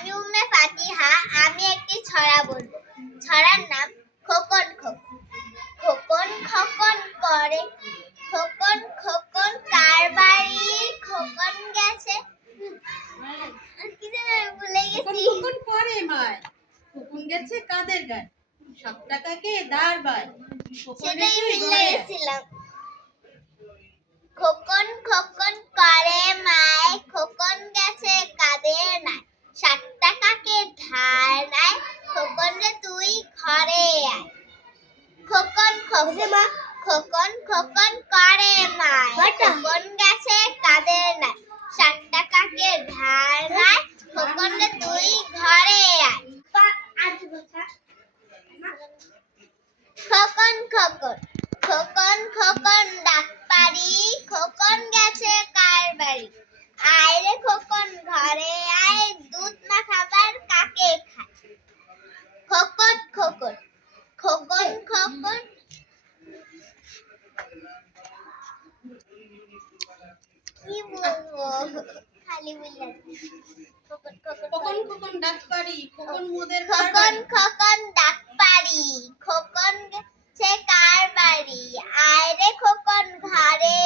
আমি উম্মে ফাতিহা। আমি একটি ছড়া বলবো। ছড়ার নাম খোকন খোকন। খোকন খোকন করে, খোকন খোকন কার বাড়ি, খোকন গেছে কি যেন ভুলে গেছি। খোকন করে মায়, খোকন গেছে কাদের গায়, 7 টাকাকে দাঁড় বায়, সেটাই ভুলে গেছিলাম। খোকন খোকন করে মায়, খোকন গেছে কাদের নাই, 7 টাকাকে ধার নাই, খোকন রে তুই ঘরে আয়। খোকন খোকন খোকন খোকন করে মায়, খোকন গেছে কাদের নাই, 7 টাকাকে ধার নাই, খোকন রে তুই ঘরে আয়। খোকন খোকন খোকন খোকন ডাক পারি, খোকন গেছে কার বাড়ি, আয় রে খোকন ঘরে আয়, দুধ না খাবার কাকে খায়। খোকন খোকন খোকন খোকন কি বলবো, খালি বলে খোকন খোকন খোকন খোকন ডাক পারি, খোকন মোদের খোকন খোকন ডাক পারি, খোকন গেছে কার বাড়ি, আয় রে খোকন ঘরে